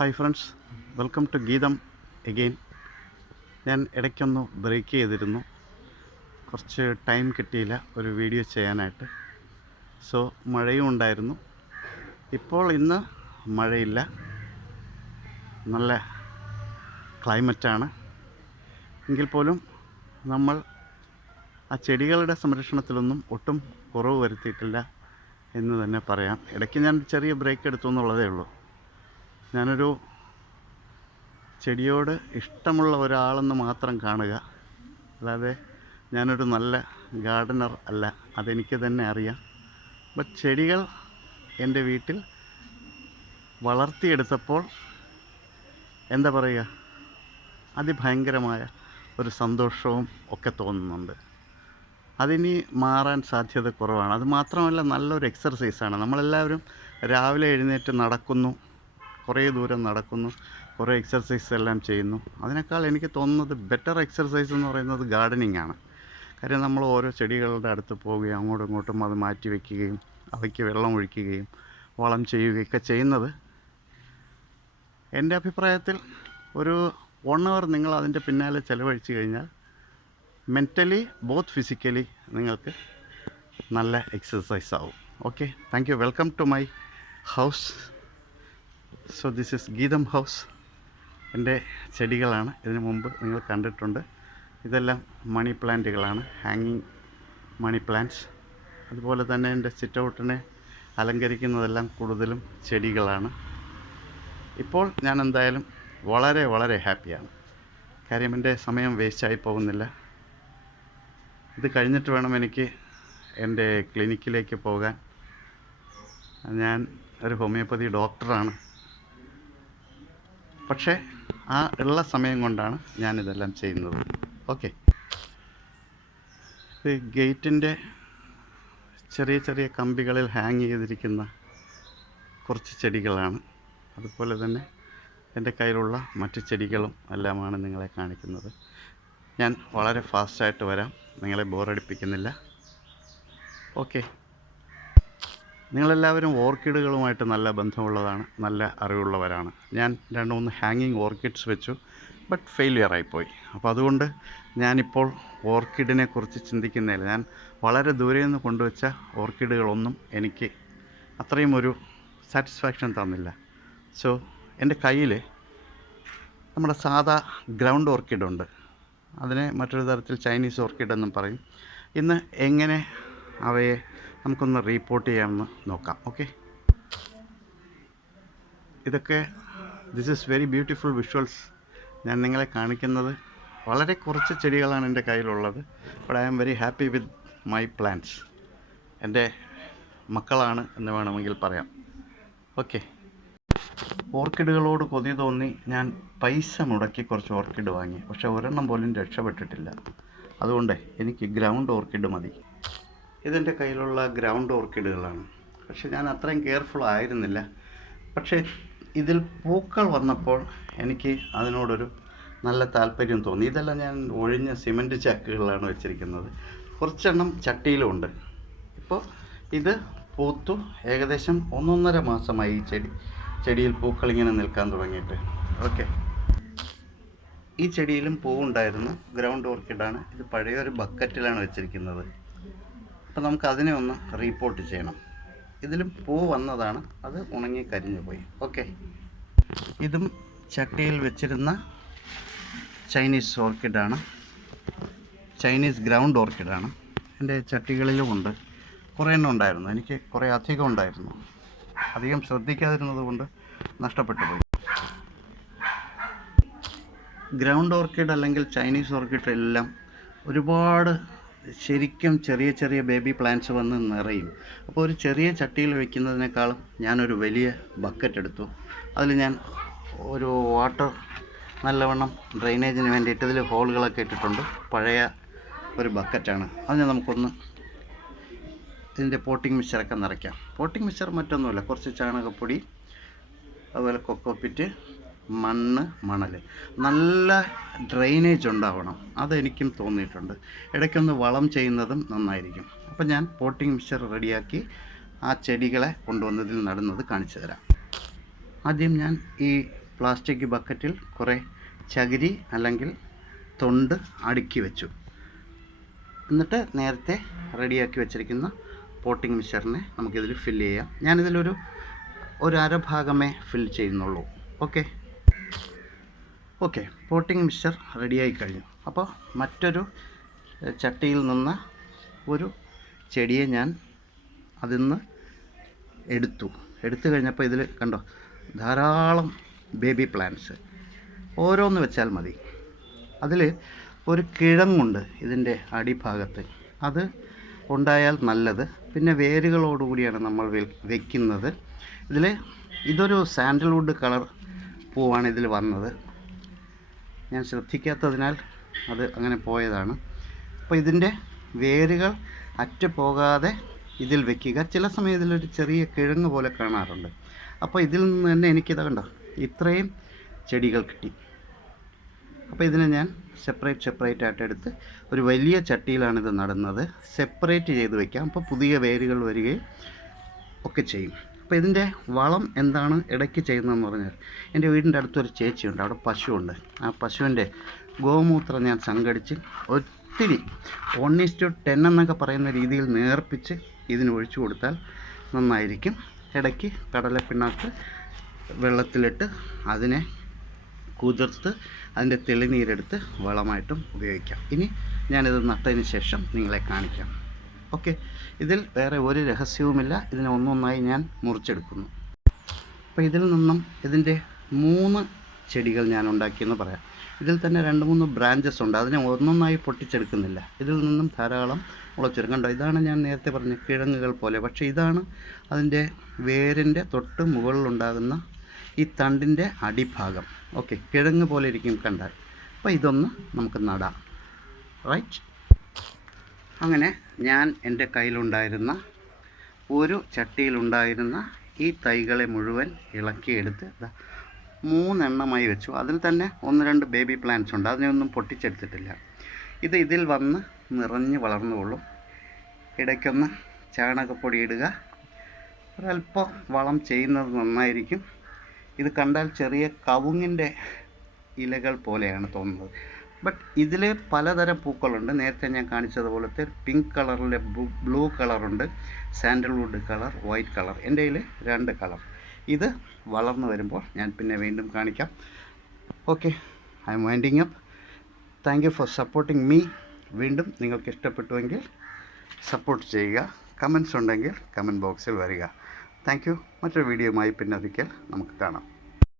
Hi friends welcome to Geetham again ഞാൻ ഇടയ്ക്കൊന്ന് break ചെയ്തിരുന്നു. കുറച്ച് ടൈം കിട്ടിയില്ല ഒരു വീഡിയോ ചെയ്യാനായിട്ട്. സോ മഴയും ഉണ്ടായിരുന്നു. ഇപ്പോൾ ഇന്ന് മഴയില്ല. നല്ല ക്ലൈമറ്റാണ് എങ്കിൽ പോലും നമ്മൾ ആ ചെടികളുടെ സംരക്ഷണത്തിലൊന്നും ഒട്ടും കുറവ് വരുത്തിയിട്ടില്ല എന്ന് തന്നെ പറയാം. ഇടയ്ക്ക് ഞാൻ ചെറിയ ബ്രേക്ക് എടുത്തു എന്നുള്ളതേ ഉള്ളൂ. ഞാനൊരു ചെടിയോട് ഇഷ്ടമുള്ള ഒരാളെന്ന് മാത്രം കാണുക. അല്ലാതെ ഞാനൊരു നല്ല ഗാർഡനർ അല്ല. അതെനിക്ക് തന്നെ അറിയാം. അപ്പം ചെടികൾ എന്റെ വീട്ടിൽ വളർത്തിയെടുത്തപ്പോൾ എന്താ പറയുക? അതിഭയങ്കരമായ ഒരു സന്തോഷവും ഒക്കെ തോന്നുന്നുണ്ട്. അതിനി മാറാൻ സാധ്യത കുറവാണ്. അത് മാത്രമല്ല നല്ലൊരു എക്സർസൈസാണ് നമ്മളെല്ലാവരും രാവിലെ എഴുന്നേറ്റ് നടക്കുന്നു. കുറേ ദൂരം നടക്കുന്നു കുറേ എക്സർസൈസ് എല്ലാം ചെയ്യുന്നു. അതിനേക്കാൾ എനിക്ക് തോന്നുന്നത് ബെറ്റർ എക്സർസൈസ് എന്ന് പറയുന്നത് ഗാർഡനിങ് ആണ്. കാര്യം നമ്മൾ ഓരോ ചെടികളുടെ അടുത്ത് പോവുകയും അങ്ങോട്ടും ഇങ്ങോട്ടും അത് മാറ്റി വയ്ക്കുകയും അവയ്ക്ക് വെള്ളം ഒഴിക്കുകയും വളം ചെയ്യുകയൊക്കെ ചെയ്യുന്നത് എന്റെ അഭിപ്രായത്തിൽ ഒരു വൺ അവർ നിങ്ങൾ അതിന്റെ പിന്നാലെ ചിലവഴിച്ചു കഴിഞ്ഞാൽ മെന്റലി ബോത്ത് ഫിസിക്കലി നിങ്ങൾക്ക് നല്ല എക്സസൈസ് ആവും. Okay thank you welcome to my house so this is Geetham house എന്റെ ചെടികളാണ്. ഇതിനു മുമ്പ് നിങ്ങൾ കണ്ടിട്ടുണ്ട്. ഇതെല്ലാം മണി പ്ലാന്റുകളാണ്. ഹാങ്ങിങ് മണി പ്ലാന്റ്സ്. അതുപോലെ തന്നെ എന്റെ സിറ്റ് ഔട്ടിനെ അലങ്കരിക്കുന്നതെല്ലാം കൂടുതലും ചെടികളാണ്. ഇപ്പോൾ ഞാൻ എന്തായാലും വളരെ വളരെ ഹാപ്പിയാണ്. കാര്യം എന്റെ സമയം വേസ്റ്റായി പോകുന്നില്ല. ഇത് കഴിഞ്ഞിട്ട് വേണം എനിക്ക് എന്റെ ക്ലിനിക്കിലേക്ക് പോകാൻ. ഞാൻ ഒരു ഹോമിയോപ്പതി ഡോക്ടറാണ്. പക്ഷേ ആ ഉള്ള സമയം കൊണ്ടാണ് ഞാനിതെല്ലാം ചെയ്യുന്നത്. ഓക്കെ. ഗേറ്റിന്റെ ചെറിയ ചെറിയ കമ്പികളിൽ ഹാങ് ചെയ്തിരിക്കുന്ന കുറച്ച് ചെടികളാണ്. അതുപോലെ തന്നെ എന്റെ കയ്യിലുള്ള മറ്റ് ചെടികളും എല്ലാമാണ് നിങ്ങളെ കാണിക്കുന്നത്. ഞാൻ വളരെ ഫാസ്റ്റായിട്ട് വരാം. നിങ്ങളെ ബോറടിപ്പിക്കുന്നില്ല. ഓക്കെ. നിങ്ങളെല്ലാവരും ഓർക്കിഡുകളുമായിട്ട് നല്ല ബന്ധമുള്ളതാണ് നല്ല അറിവുള്ളവരാണ്. ഞാൻ രണ്ട് മൂന്ന് ഹാങ്ങിങ് ഓർക്കിഡ്സ് വെച്ചു ബട്ട് ഫെയിലിയർ ആയിപ്പോയി അപ്പോൾ അതുകൊണ്ട് ഞാനിപ്പോൾ ഓർക്കിഡിനെ കുറിച്ച് ചിന്തിക്കുന്നില്ല ഞാൻ വളരെ ദൂരെ നിന്ന് കൊണ്ടുവച്ച ഓർക്കിഡുകളൊന്നും എനിക്ക് അത്രയും ഒരു സാറ്റിസ്ഫാക്ഷൻ തന്നില്ല. സോ എന്റെ കയ്യിൽ നമ്മുടെ സാധാ ഗ്രൗണ്ട് ഓർക്കിഡുണ്ട്. അതിനെ മറ്റൊരു തരത്തിൽ ചൈനീസ് ഓർക്കിഡ് എന്നും പറയും. ഇന്ന് എങ്ങനെ അവയെ നമുക്കൊന്ന് റീപ്പോർട്ട് ചെയ്യാമെന്ന് നോക്കാം ഓക്കെ ഇതൊക്കെ this is very beautiful visuals ഞാൻ നിങ്ങളെ കാണിക്കുന്നത് വളരെ കുറച്ച് ചെടികളാണ് എന്റെ കയ്യിലുള്ളത് but I am very happy with my plants എന്റെ മക്കളാണ് എന്ന് വേണമെങ്കിൽ പറയാം ഓക്കെ ഓർക്കിഡുകളോട് കൊതി തോന്നി ഞാൻ പൈസ മുടക്കി കുറച്ച് ഓർക്കിഡ് വാങ്ങി പക്ഷെ ഒരെണ്ണം പോലും രക്ഷപ്പെട്ടിട്ടില്ല. അതുകൊണ്ട് എനിക്ക് ഗ്രൗണ്ട് ഓർക്കിഡ് മതി. ഇതെന്റെ കയ്യിലുള്ള ഗ്രൗണ്ട് ഓർക്കിഡുകളാണ്. പക്ഷെ ഞാൻ അത്രയും കെയർഫുൾ ആയിരുന്നില്ല. പക്ഷേ ഇതിൽ പൂക്കൾ വന്നപ്പോൾ എനിക്ക് അതിനോടൊരു നല്ല താല്പര്യം തോന്നി. ഇതെല്ലാം ഞാൻ ഒഴിഞ്ഞ സിമന്റ് ചക്കുകളിലാണ് വെച്ചിരിക്കുന്നത്. കുറച്ചെണ്ണം ചട്ടിയിലുമുണ്ട് ഇപ്പോൾ ഇത് പൂത്തു. ഏകദേശം ഒന്നൊന്നര മാസമായി ഈ ചെടി ചെടിയിൽ പൂക്കൾ ഇങ്ങനെ നിൽക്കാൻ തുടങ്ങിയിട്ട്. ഓക്കെ. ഈ ചെടിയിലും പൂവുണ്ടായിരുന്നു ഗ്രൗണ്ട് ഓർക്കിഡാണ്. ഇത് പഴയൊരു ബക്കറ്റിലാണ് വെച്ചിരിക്കുന്നത്. അപ്പോൾ നമുക്ക് അതിനെ ഒന്ന് റീപ്പോർട്ട് ചെയ്യണം. ഇതിലും പൂ വന്നതാണ് അത് ഉണങ്ങി കരിഞ്ഞു പോയി. ഓക്കെ ഇതും ചട്ടിയിൽ വെച്ചിരുന്ന ചൈനീസ് ഓർക്കിഡാണ് ചൈനീസ് ഗ്രൗണ്ട് ഓർക്കിഡാണ് എന്റെ ചട്ടികളിലും ഉണ്ട്. കുറേ എണ്ണം ഉണ്ടായിരുന്നു. എനിക്ക് കുറേ അധികം ഉണ്ടായിരുന്നു. അധികം ശ്രദ്ധിക്കാതിരുന്നത് കൊണ്ട് നഷ്ടപ്പെട്ടു പോയി. ഗ്രൗണ്ട് ഓർക്കിഡ് അല്ലെങ്കിൽ ചൈനീസ് ഓർക്കിഡ് എല്ലാം ഒരുപാട് ശരിക്കും ചെറിയ ചെറിയ ബേബി പ്ലാന്റ്സ് വന്ന് നിറയും. അപ്പോൾ ഒരു ചെറിയ ചട്ടിയിൽ വെക്കുന്നതിനേക്കാളും ഞാനൊരു വലിയ ബക്കറ്റ് എടുത്തു. അതിൽ ഞാൻ ഒരു വാട്ടർ നല്ലവണ്ണം ഡ്രെയിനേജിന് വേണ്ടിയിട്ട് ഇതിൽ ഹോളുകളൊക്കെ ഇട്ടിട്ടുണ്ട്. പഴയ ഒരു ബക്കറ്റാണ് അതിനെ നമുക്കൊന്ന് ഇതിന്റെ പോട്ടിംഗ് മിക്സറൊക്കെ നിറയ്ക്കാം. പോട്ടിംഗ് മിക്സർ മറ്റൊന്നുമില്ല. കുറച്ച് ചാണകപ്പൊടി അതുപോലെ കൊക്കോപ്പിറ്റ് മണ്ണ് മണൽ നല്ല ഡ്രെയിനേജ് ഉണ്ടാവണം. അതെനിക്കും തോന്നിയിട്ടുണ്ട്. ഇടയ്ക്കൊന്ന് വളം ചെയ്യുന്നതും നന്നായിരിക്കും. അപ്പം ഞാൻ പോട്ടിംഗ് മിക്സർ റെഡിയാക്കി ആ ചെടികളെ കൊണ്ടുവന്നതിൽ നടുന്നത് കാണിച്ചു തരാം. ആദ്യം ഞാൻ ഈ പ്ലാസ്റ്റിക് ബക്കറ്റിൽ കുറേ ചകിരി അല്ലെങ്കിൽ തൊണ്ട് അടുക്കി വെച്ചു. എന്നിട്ട് നേരത്തെ റെഡിയാക്കി വെച്ചിരിക്കുന്ന പോട്ടിംഗ് മിക്സറിനെ നമുക്കിതിൽ ഫില്ല് ചെയ്യാം. ഞാനിതിലൊരു ഒരു അര ഭാഗമേ ഫിൽ ചെയ്യുന്നുള്ളൂ. ഓക്കെ ഓക്കെ പോട്ടിംഗ് മിക്സർ റെഡിയായി കഴിഞ്ഞു. അപ്പോൾ മറ്റൊരു ചട്ടിയിൽ നിന്ന് ഒരു ചെടിയെ ഞാൻ അതിൽ നിന്ന് എടുത്തു. എടുത്തു കഴിഞ്ഞപ്പോൾ ഇതിൽ കണ്ടോ ധാരാളം ബേബി പ്ലാന്റ്സ്. ഓരോന്ന് വെച്ചാൽ മതി. അതിൽ ഒരു കിഴങ്ങുണ്ട് ഇതിന്റെ അടിഭാഗത്ത്. അത് ഉണ്ടായാൽ നല്ലത്. പിന്നെ വേരുകളോടുകൂടിയാണ് നമ്മൾ വെക്കുന്നത്. ഇതിൽ ഇതൊരു സാൻഡൽവുഡ് കളർ പൂവാണ് ഇതിൽ വന്നത്. ഞാൻ ശ്രദ്ധിക്കാത്തതിനാൽ അത് അങ്ങനെ പോയതാണ്. അപ്പോൾ ഇതിന്റെ വേരുകൾ അറ്റ് പോകാതെ ഇതിൽ വെക്കുക. ചില സമയം ഇതിലൊരു ചെറിയ കിഴങ്ങ് പോലെ കാണാറുണ്ട്. അപ്പോൾ ഇതിൽ നിന്ന് തന്നെ എനിക്കിത് കണ്ടോ ഇത്രയും ചെടികൾ കിട്ടി. അപ്പോൾ ഇതിനെ ഞാൻ സെപ്പറേറ്റ് സെപ്പറേറ്റ് ആയിട്ട് എടുത്ത് ഒരു വലിയ ചട്ടിയിലാണിത് നടുന്നത്. സെപ്പറേറ്റ് ചെയ്ത് വയ്ക്കാം അപ്പോൾ പുതിയ വേരുകൾ വരികയും ഒക്കെ ചെയ്യും. അപ്പോൾ ഇതിന്റെ വളം എന്താണ് ഇടയ്ക്ക് ചെയ്യുന്നതെന്ന് പറഞ്ഞാൽ എന്റെ വീടിന്റെ അടുത്തൊരു ചേച്ചിയുണ്ട് അവിടെ പശുവുണ്ട്. ആ പശുവിന്റെ ഗോമൂത്രം ഞാൻ സംഘടിച്ച് ഒത്തിരി വൺ ടു ടെൻ എന്നൊക്കെ പറയുന്ന രീതിയിൽ നേർപ്പിച്ച് ഇതിന് ഒഴിച്ചു കൊടുത്താൽ നന്നായിരിക്കും. ഇടയ്ക്ക് കടലപ്പിണ്ണാക്ക് വെള്ളത്തിലിട്ട് അതിനെ കുതിർത്ത് അതിന്റെ തെളിനീരെടുത്ത് വളമായിട്ടും ഉപയോഗിക്കാം. ഇനി ഞാനിത് നട്ടതിന് ശേഷം നിങ്ങളെ കാണിക്കാം. ഓക്കെ. ഇതിൽ വേറെ ഒരു രഹസ്യവുമില്ല. ഇതിനെ ഒന്നൊന്നായി ഞാൻ മുറിച്ചെടുക്കുന്നു. അപ്പോൾ ഇതിൽ നിന്നും ഇതിന്റെ മൂന്ന് ചെടികൾ ഞാൻ ഉണ്ടാക്കിയെന്ന് പറയാം. ഇതിൽ തന്നെ രണ്ട് മൂന്ന് ബ്രാഞ്ചസ് ഉണ്ട്. അതിനെ ഒന്നൊന്നായി പൊട്ടിച്ചെടുക്കുന്നില്ല. ഇതിൽ നിന്നും ധാരാളം മുളച്ചെടുക്കണ്ടോ ഇതാണ് ഞാൻ നേരത്തെ പറഞ്ഞ കിഴങ്ങുകൾ പോലെ. പക്ഷേ ഇതാണ് അതിന്റെ വേരിന്റെ തൊട്ട് മുകളിലുണ്ടാകുന്ന ഈ തണ്ടിന്റെ അടിഭാഗം. ഓക്കെ കിഴങ്ങ് പോലെ ഇരിക്കും കണ്ടാൽ. അപ്പോൾ ഇതൊന്ന് നമുക്ക് നടാം. റൈറ്റ്. അങ്ങനെ ഞാൻ എന്റെ കയ്യിലുണ്ടായിരുന്ന ഒരു ചട്ടിയിലുണ്ടായിരുന്ന ഈ തൈകളെ മുഴുവൻ ഇളക്കിയെടുത്ത് മൂന്നെണ്ണമായി വെച്ചു. അതിൽ തന്നെ ഒന്ന് രണ്ട് ബേബി പ്ലാന്റ്സ് ഉണ്ട്. അതിനെയൊന്നും പൊട്ടിച്ചെടുത്തിട്ടില്ല. ഇത് ഇതിൽ വന്ന് നിറഞ്ഞ് വളർന്നുകൊള്ളും ഇടയ്ക്കൊന്ന് ചാണകപ്പൊടി ഇടുക. ഒരല്പം വളം ചെയ്യുന്നത് നന്നായിരിക്കും. ഇത് കണ്ടാൽ ചെറിയ കവുങ്ങിന്റെ ഇലകൾ പോലെയാണ് തോന്നുന്നത്. ബട്ട് ഇതിൽ പലതരം പൂക്കളുണ്ട്. നേരത്തെ ഞാൻ കാണിച്ചതുപോലത്തെ പിങ്ക് കളറിലെ ബ്ലൂ കളറുണ്ട് സാൻഡൽവുഡ് കളർ വൈറ്റ് കളർ എന്റെ കയ്യിൽ രണ്ട് കളർ ഇത് വളർന്നു വരുമ്പോൾ ഞാൻ പിന്നെ വീണ്ടും കാണിക്കാം. Okay I am winding up thank you for supporting me വീണ്ടും നിങ്ങൾക്ക് ഇഷ്ടപ്പെട്ടുവെങ്കിൽ സപ്പോർട്ട് ചെയ്യുക. കമൻസ് ഉണ്ടെങ്കിൽ കമന്റ് ബോക്സിൽ വരിക. താങ്ക് യു മറ്റൊരു വീഡിയോയുമായി പിന്നെ ഒരിക്കൽ നമുക്ക് കാണാം.